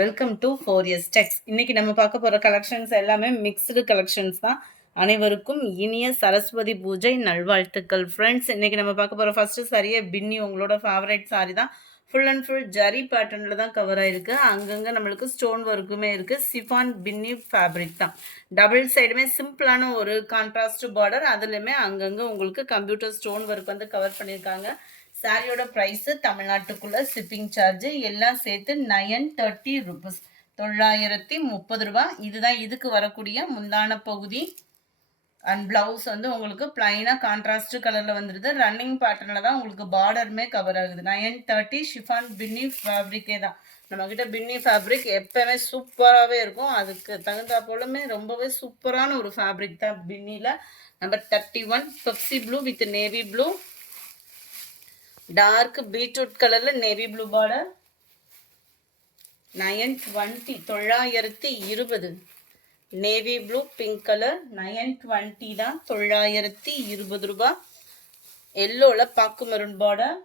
Welcome to 4S டெக்ஸ். இன்னைக்கு நம்ம பார்க்க போகிற கலெக்ஷன்ஸ் எல்லாமே மிக்ஸ்டு கலெக்ஷன்ஸ் தான். அனைவருக்கும் இனிய சரஸ்வதி பூஜை நல்வாழ்த்துக்கள் ஃப்ரெண்ட்ஸ். இன்னைக்கு நம்ம பார்க்க போகிற ஃபர்ஸ்ட் சாரியே பின்னி, உங்களோட ஃபேவரட் சாரி தான். ஃபுல் அண்ட் ஃபுல் ஜரி பேட்டர்னில் தான் கவர் ஆகிருக்கு. அங்கங்கே நம்மளுக்கு ஸ்டோன் ஒர்க்குமே இருக்குது. சிஃபான் பின்னி ஃபேப்ரிக் தான். டபுள் சைடுமே சிம்பிளான ஒரு கான்ட்ராஸ்ட் பார்டர், அதுலேயுமே அங்கங்கே உங்களுக்கு கம்ப்யூட்டர் ஸ்டோன் ஒர்க் வந்து கவர் பண்ணியிருக்காங்க. சாரியோட ப்ரைஸு தமிழ்நாட்டுக்குள்ளே ஷிப்பிங் சார்ஜு எல்லாம் சேர்த்து 930 ருபீஸ், 930 ரூபா. இதுதான் இதுக்கு வரக்கூடிய முந்தான பகுதி. அண்ட் ப்ளவுஸ் வந்து உங்களுக்கு பிளைனாக கான்ட்ராஸ்ட் கலரில் வந்துடுது. ரன்னிங் பேட்டர்னில் தான் உங்களுக்கு பார்டருமே கவர் ஆகுது. 930 ஷிஃபான் பின்னி ஃபேப்ரிக்கே தான். நம்மக்கிட்ட பின்னி ஃபேப்ரிக் எப்போவுமே சூப்பராகவே இருக்கும். அதுக்கு தகுந்தா போலுமே ரொம்பவே சூப்பரான ஒரு ஃபேப்ரிக் தான் பின்னியில். Number 31 Pepsi blue with navy blue, dark beetroot கலரில் navy blue border. 920 920. Navy blue pink colour 920 தான், 920 ரூபா. எல்லோவில் பாக்கு maroon border,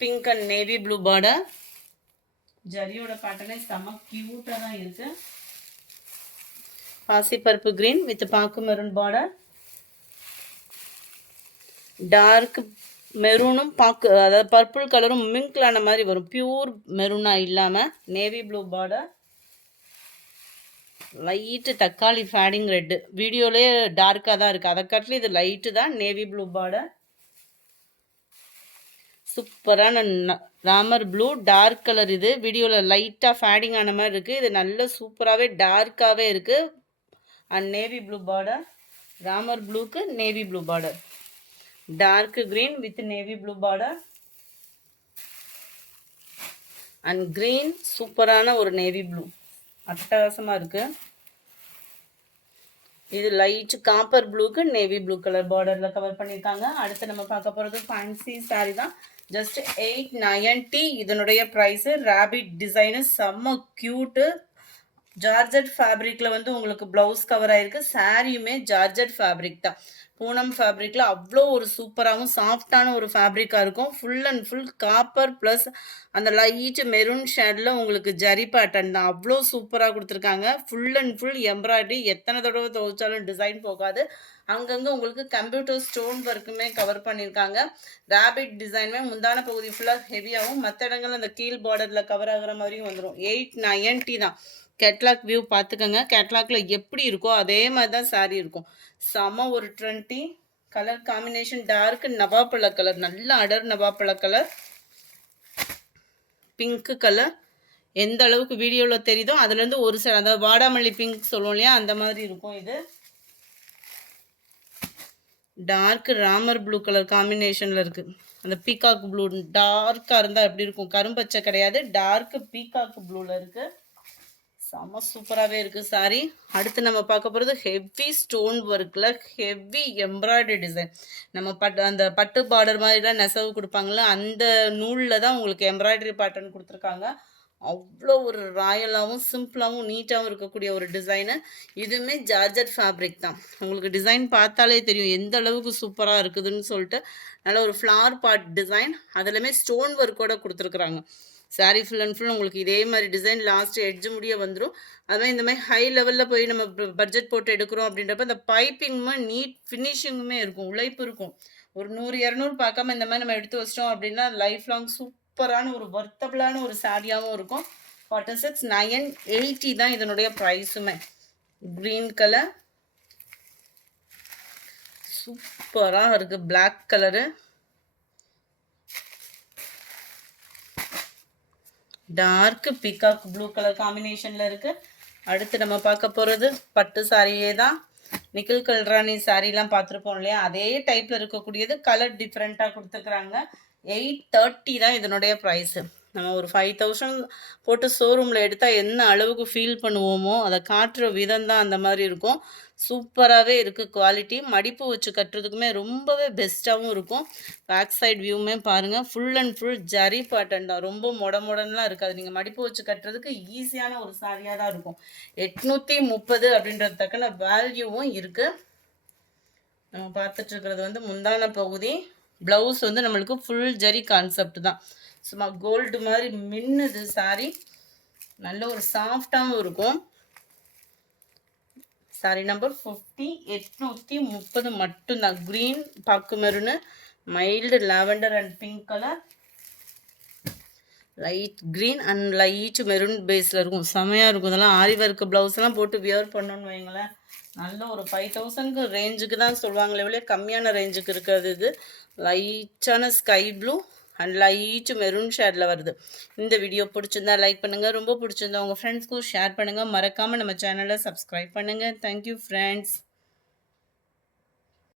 pink and navy blue border. ஜரியோட பேட்டர்னே செம்ம கியூட்டாக தான் இருக்கு. பாசிப்பருப்பு கிரீன் வித் பாக்கு மெரூன் பார்டர். டார்க் மெரூனும் அதாவது பர்பிள் கலரும் மிங்க்லான மாதிரி வரும், பியூர் மெரூனாக இல்லாமல். நேவி ப்ளூ பார்டர், லைட்டு தக்காளி ஃபேடிங் ரெட்டு. வீடியோலே டார்க்காக தான் இருக்குது, அதை காட்டிலும் இது லைட்டு தான். நேவி ப்ளூ பார்டர், சூப்பரான ராமர் ப்ளூ டார்க் கலர். இது வீடியோவில் லைட்டாக ஃபேடிங் ஆன மாதிரி இருக்குது, இது நல்ல சூப்பராகவே டார்க்காகவே இருக்குது. And navy blue border, Ramar ப்ளூக்கு navy blue border. Dark green with navy blue border and green. சூப்பரான ஒரு நேவி ப்ளூ, அட்டகாசமாக இருக்குது. இது லைட் காப்பர் ப்ளூக்கு நேவி ப்ளூ கலர் பார்டரில் கவர் பண்ணியிருக்காங்க. அடுத்து நம்ம பார்க்க போகிறது ஃபேன்சி சாரீ தான். ஜஸ்ட் 890 இதனுடைய ப்ரைஸு. ரேபிட் டிசைனு, செம்ம க்யூட்டு. ஜார்ஜட் ஃபேப்ரிக்கில் வந்து உங்களுக்கு ப்ளவுஸ் கவர் ஆகிருக்கு. சாரியுமே ஜார்ஜட் ஃபேப்ரிக் தான். பூனம் ஃபேப்ரிக்கில் அவ்வளோ ஒரு சூப்பராகவும் சாஃப்டான ஒரு ஃபேப்ரிக்காக இருக்கும். Full and full copper plus அந்த லைட் மெரூன் ஷேடில் உங்களுக்கு ஜரி பேட்டர்ன் தான். அவ்வளோ சூப்பராக கொடுத்துருக்காங்க. ஃபுல் அண்ட் ஃபுல் எம்ப்ராய்டரி, எத்தனை தடவை துவைச்சாலும் டிசைன் போகாது. அங்கங்கே உங்களுக்கு கம்ப்யூட்டர் ஸ்டோன் ஒர்க்குமே கவர் பண்ணியிருக்காங்க. ரேபிட் டிசைனுமே முந்தான பகுதி ஃபுல்லாக ஹெவியாகவும், மற்ற இடங்கள் அந்த கீழ் பார்டரில் கவர் ஆகிற மாதிரியும் வந்துடும். 890 தான். கேட்லாக் வியூ பார்த்துக்கோங்க. கேட்லாகில் எப்படி இருக்கோ அதே மாதிரி தான் சாரீ இருக்கும். செம ஒரு 20 கலர் காம்பினேஷன். டார்க் நவாப்பழ கலர், நல்ல அடர் நவாப்பழ கலர், பிங்க்கு கலர். எந்த அளவுக்கு வீடியோவில் தெரியுதோ அதுலேருந்து ஒரு சைடு, அதாவது வாடாமல்லி பிங்க் சொல்லுவோம் இல்லையா, அந்த மாதிரி இருக்கும். இது டார்க் ராமர் ப்ளூ கலர் காம்பினேஷனில் இருக்குது. அந்த பீகாக் ப்ளூ டார்க்காக இருந்தால் எப்படி இருக்கும், கரும்பச்சை கிடையாது, டார்க் பீகாக் ப்ளூவில் இருக்குது. செம்ம சூப்பராகவே இருக்குது சாரி. அடுத்து நம்ம பார்க்க போகிறது ஹெவி ஸ்டோன் ஒர்க்கில் ஹெவி எம்ப்ராய்டரி டிசைன். நம்ம அந்த பட்டு பார்டர் மாதிரிலாம் நெசவு கொடுப்பாங்களே, அந்த நூலில் தான் உங்களுக்கு எம்ப்ராய்டரி பேட்டர்ன் கொடுத்துருக்காங்க. அவ்வளோ ஒரு ராயலாகவும் சிம்பிளாகவும் நீட்டாகவும் இருக்கக்கூடிய ஒரு டிசைனு. இதுவுமே ஜார்ஜட் ஃபேப்ரிக் தான். உங்களுக்கு டிசைன் பார்த்தாலே தெரியும் எந்த அளவுக்கு சூப்பராக இருக்குதுன்னு சொல்லிட்டு. நல்ல ஒரு ஃப்ளார் பார்ட் டிசைன், அதுலேயுமே ஸ்டோன் ஒர்க்கோடு கொடுத்துருக்குறாங்க. சாரீ ஃபுல் அண்ட் ஃபுல் உங்களுக்கு இதே மாதிரி டிசைன் லாஸ்ட் எட்ஜு முடிய வந்துடும். அதுமாதிரி இந்த மாதிரி ஹை லெவலில் போய் நம்ம பட்ஜெட் போட்டு எடுக்கிறோம் அப்படின்றப்ப இந்த பைப்பிங்குமே நீட் ஃபினிஷிங்குமே இருக்கும், உழைப்பு இருக்கும். ஒரு 100-200 பார்க்காம இந்த மாதிரி நம்ம எடுத்து வச்சிட்டோம் அப்படின்னா லைஃப் லாங் சூப்பரான ஒரு வர்த்தபிளான ஒரு சாரியாகவும் இருக்கும். 46 980 தான் இதனுடைய ப்ரைஸுமே. க்ரீன் கலர் சூப்பராக இருக்குது. Black colour, dark peacock blue colour காம்பினேஷனில் இருக்குது. அடுத்து நம்ம பார்க்க போகிறது பட்டு சாரியே தான். நிக்கில் கல்ராணி சாரீலாம் பார்த்துருப்போம் இல்லையா, அதே டைப்பில் இருக்கக்கூடியது. கலர் டிஃப்ரெண்ட்டாக கொடுத்துருக்குறாங்க. 830 தான் இதனுடைய ப்ரைஸு. நம்ம ஒரு 5000 போட்டு ஷோரூமில் எடுத்தால் என்ன அளவுக்கு ஃபீல் பண்ணுவோமோ அதை காட்டுற விதம் தான் அந்த மாதிரி இருக்கும். சூப்பராகவே இருக்குது குவாலிட்டி. மடிப்பு வச்சு கட்டுறதுக்குமே ரொம்பவே பெஸ்ட்டாகவும் இருக்கும். பேக் சைட் வியூமே பாருங்கள், full and full zari pattern தான். ரொம்ப மொடன்லாம் இருக்காது. நீங்கள் மடிப்பு வச்சு கட்டுறதுக்கு ஈஸியான ஒரு சாரியாக தான் இருக்கும். 830 அப்படின்றது தக்கன வேல்யூவும் இருக்குது. நம்ம பார்த்துட்ருக்கிறது வந்து முந்தான பகுதி. ப்ளவுஸ் வந்து நம்மளுக்கு ஃபுல் ஜரி கான்செப்ட் தான். சும்மா கோல்டு மாதிரி மின்னுது சாரி. நல்ல ஒரு சாஃப்டாகவும் இருக்கும். சாரி நம்பர் 50, 830 மட்டும்தான். க்ரீன், பாக்கு maroon, mild lavender and pink colour, light green and light maroon பேஸில் இருக்கும். செமையாக இருக்கும். இதெல்லாம் ஆரி ஒர்க் ப்ளவுஸ்லாம் போட்டு வியர் பண்ணணுன்னு வைங்களேன். நல்ல ஒரு 5000க்கு ரேஞ்சுக்கு தான் சொல்லுவாங்களே எவ்வளோ கம்மியான ரேஞ்சுக்கு இருக்காது. இது லைட்டான sky blue and light maroon ஷேடில் வருது. இந்த வீடியோ பிடிச்சிருந்தா லைக் பண்ணுங்கள். ரொம்ப பிடிச்சிருந்தா உங்கள் ஃப்ரெண்ட்ஸ்க்கும் ஷேர் பண்ணுங்கள். மறக்காமல் நம்ம சேனலை சப்ஸ்கிரைப் பண்ணுங்கள். Thank you friends.